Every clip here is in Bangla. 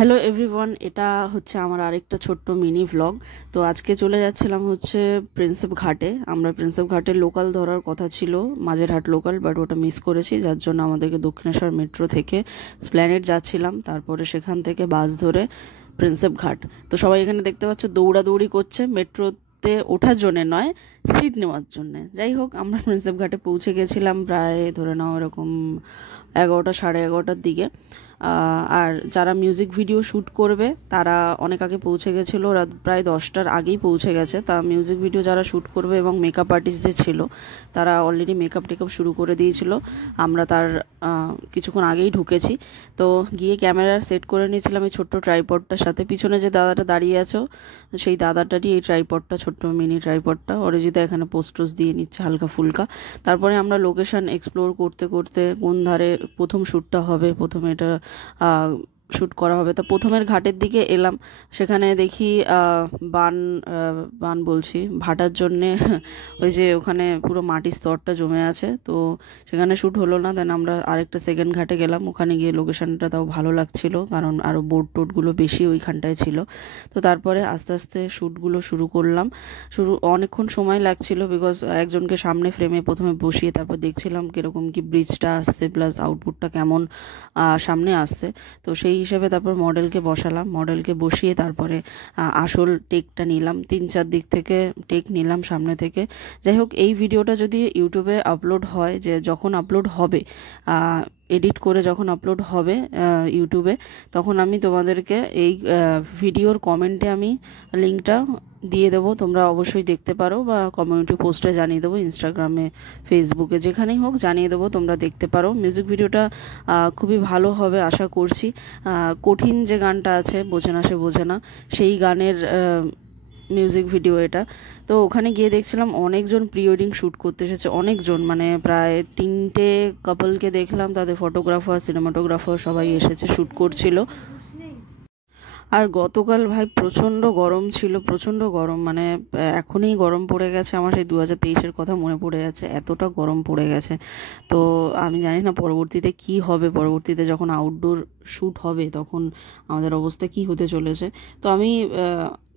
হ্যালো এভরিওয়ান, এটা হচ্ছে আমার আরেকটা ছোট্ট মিনি ভ্লগ। তো আজকে চলে যাচ্ছিলাম হচ্ছে প্রিন্সেপ ঘাটে। আমরা প্রিন্সেপ ঘাটের লোকাল ধরার কথা ছিল, মাঝেরহাট লোকাল, বাট ওটা মিস করেছি, যার জন্য আমাদেরকে দক্ষিণেশ্বর মেট্রো থেকে স্প্ল্যানেড যাচ্ছিলাম, তারপরে সেখান থেকে বাস ধরে প্রিন্সেপ ঘাট। তো সবাই এখানে দেখতে পাচ্ছ দৌড়াদৌড়ি করছে মেট্রোতে ওঠার জন্যে নয়, সিট নেওয়ার জন্যে। যাই হোক, আমরা প্রিন্সেপ ঘাটে পৌঁছে গেছিলাম প্রায় ধরে নাও এরকম 11টা সাড়ে 11টার দিকে। আর যারা মিউজিক ভিডিও শ্যুট করবে তারা অনেক আগে পৌঁছে গেছিলো, রাত প্রায় 10টার আগেই পৌঁছে গেছে। তা মিউজিক ভিডিও যারা শ্যুট করবে এবং মেকআপ আর্টিস্ট যে ছিল তারা অলরেডি মেকআপ টেকআপ শুরু করে দিয়েছিল। আমরা তার কিছুক্ষণ আগেই ঢুকেছি। তো গিয়ে ক্যামেরা সেট করে নিয়েছিলাম এই ছোট্ট ট্রাইপডটার সাথে। পিছনে যে দাদাটা দাঁড়িয়ে আছো সেই দাদাটারই এই ট্রাইপডটা, ছোট্ট মিনি ট্রাইপডটা। অরিজিতা এখানে পোস্টোস দিয়ে নিচ্ছে হালকা ফুলকা। তারপরে আমরা লোকেশন এক্সপ্লোর করতে করতে কোন ধারে প্রথম শ্যুটটা হবে, প্রথমে এটা শ্যুট করা হবে, তা প্রথমের ঘাটের দিকে এলাম। সেখানে দেখি বান বলছি ভাটার জন্যে ওই যে ওখানে পুরো মাটির স্তরটা জমে আছে, তো সেখানে শ্যুট হলো না। দেন আমরা আরেকটা সেকেন্ড ঘাটে গেলাম। ওখানে গিয়ে লোকেশনটা তাও ভালো লাগছিল, কারণ আরও বোট টোটগুলো বেশি ওইখানটায় ছিল। তো তারপরে আস্তে আস্তে শ্যুটগুলো শুরু করলাম। অনেকক্ষণ সময় লাগছিল, বিকজ একজনকে সামনে ফ্রেমে প্রথমে বসিয়ে তারপর দেখছিলাম কীরকম কি ব্রিজটা আসছে, প্লাস আউটপুটটা কেমন সামনে আসছে। তো সেই হিসেবে তারপর মডেলকে বসালাম, মডেলকে বসিয়ে তারপরে আসল টেকটা নিলাম। 3-4 দিক থেকে টেক নিলাম সামনে থেকে। যাই হোক, এই ভিডিওটা যদি ইউটিউবে আপলোড হয়, যে যখন আপলোড হবে, এডিট করে যখন আপলোড হবে ইউটিউবে, তখন আমি তোমাদেরকে এই ভিডিওর কমেন্টে আমি লিঙ্কটা দিয়ে দেবো, তোমরা অবশ্যই দেখতে পারো, বা কমিউনিটি পোস্টে জানিয়ে দেবো, ইনস্টাগ্রামে ফেসবুকে যেখানেই হোক জানিয়ে দেবো, তোমরা দেখতে পারো। মিউজিক ভিডিওটা খুবই ভালো হবে আশা করছি। কঠিন যে গানটা আছে, বোঝে না সে বোঝে না, সেই গানের মিউজিক ভিডিও এটা। তো ওখানে গিয়ে দেখছিলাম অনেকজন প্রি ওয়েডিং শ্যুট করতে এসেছে, অনেকজন, মানে প্রায় 3টে কাপলকে দেখলাম, তাদের ফটোগ্রাফার, সিনেমাটোগ্রাফার সবাই এসেছে, শ্যুট করছিল। আর গতকাল ভাই প্রচণ্ড গরম ছিল, প্রচণ্ড গরম, মানে এখনই গরম পড়ে গেছে। আমার সেই 2023-এর কথা মনে পড়ে যাচ্ছে, এতটা গরম পড়ে গেছে। তো আমি জানি না পরবর্তীতে কি হবে, পরবর্তীতে যখন আউটডোর শ্যুট হবে তখন আমাদের অবস্থা কি হতে চলেছে। তো আমি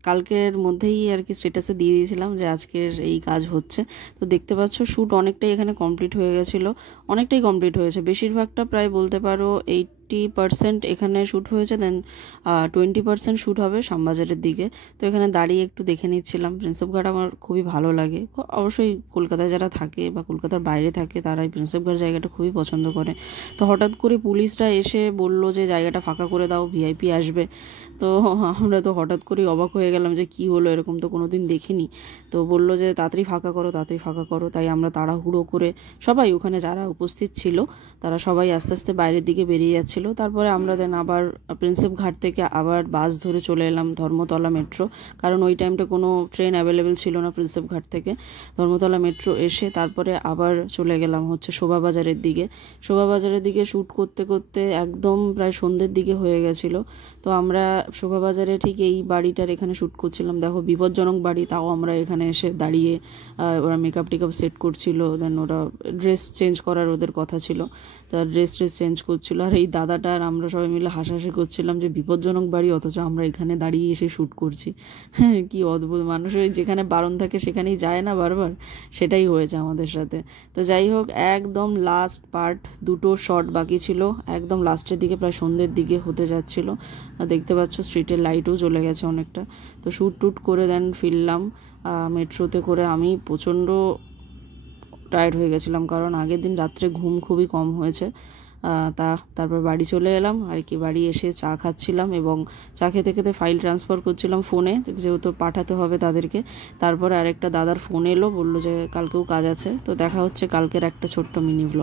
কালকের মধ্যেই আর কি স্ট্যাটাসে দিয়ে দিয়েছিলাম যে আজকের এই কাজ হচ্ছে। তো দেখতে পাচ্ছ শ্যুট অনেকটাই এখানে কমপ্লিট হয়ে গেছিলো, অনেকটাই কমপ্লিট হয়েছে, বেশিরভাগটা প্রায় বলতে পারো 80% এখানে শ্যুট হয়েছে। দেন 20% শ্যুট হবে শ্যামবাজারের দিকে। তো এখানে দাঁড়িয়ে একটু দেখে নিচ্ছিলাম। প্রিন্সেপ ঘাট আমার খুবই ভালো লাগে, অবশ্যই কলকাতায় যারা থাকে বা কলকাতার বাইরে থাকে তারা এই প্রিন্সেপ ঘাট জায়গাটা খুবই পছন্দ করে। তো হঠাৎ করে পুলিশরা এসে বললো যে জায়গাটা ফাঁকা করে দাও, ভিআইপি আসবে। তো আমরা তো হঠাৎ করেই অবাক হয়ে গেলাম যে কি হলো, এরকম তো কোনো দিন দেখিনি। তো বললো যে তাড়াতাড়ি ফাঁকা করো, তাড়াতাড়ি ফাঁকা করো। তাই আমরা তাড়াহুড়ো করে সবাই, ওখানে যারা উপস্থিত ছিল তারা সবাই আস্তে আস্তে বাইরের দিকে বেরিয়ে যাচ্ছিল। তারপরে আমরা দেন আবার প্রিন্সেপ ঘাট থেকে আবার বাস ধরে চলে এলাম ধর্মতলা মেট্রো, কারণ ওই টাইমটা কোনো ট্রেন অ্যাভেলেবেল ছিল না প্রিন্সেপ ঘাট থেকে। ধর্মতলা মেট্রো এসে তারপরে আবার চলে গেলাম হচ্ছে শোভাবাজারের দিকে। শোভাবাজারের দিকে শ্যুট করতে করতে একদম প্রায় সন্ধ্যের দিকে হয়ে গেছিলো। তো আমরা শোভাবাজারে ঠিক এই বাড়িটার এখানে শ্যুট করছিলাম। দেখো বিপজ্জনক বাড়ি, তাও আমরা এখানে এসে দাঁড়িয়ে ওরা মেকআপ টেকআপ সেট করছিল। দেন ওরা ড্রেস চেঞ্জ করার ওদের কথা ছিল, তার ড্রেস চেঞ্জ করছিল। আর এই দাদাটা আর আমরা সবাই মিলে হাসাহাসি করছিলাম যে বিপজ্জনক বাড়ি, অথচ আমরা এখানে দাঁড়িয়ে এসে শ্যুট করছি। হ্যাঁ, কি অদ্ভুত মানুষ, ওই যেখানে বারণ থাকে সেখানেই যায় না বারবার, সেটাই হয়েছে আমাদের সাথে। তো যাই হোক, একদম লাস্ট পার্ট, 2টো শট বাকি ছিল, একদম লাস্টের দিকে প্রায় সন্ধ্যের দিকে হতে যাচ্ছিল। দেখতে পাচ্ছ স্ট্রিটের লাইটও জ্বলে গেছে অনেকটা। তো শ্যুট টুট করে দেন ফিরলাম মেট্রোতে করে। আমি প্রচণ্ড টায়ার্ড হয়ে গেছিলাম, কারণ আগের দিন রাত্রে ঘুম খুবই কম হয়েছে। তারপর বাড়ি চলে এলাম আর কি। বাড়ি এসে চা খাচ্ছিলাম এবং চা খেতে খেতে ফাইল ট্রান্সফার করছিলাম ফোনে, যেহেতু পাঠাতে হবে তাদেরকে। তারপরে আরেকটা দাদার ফোন এলো, বললো যে কালকেও কাজ আছে। তো দেখা হচ্ছে কালকের একটা ছোট্ট মিনি ব্লগ।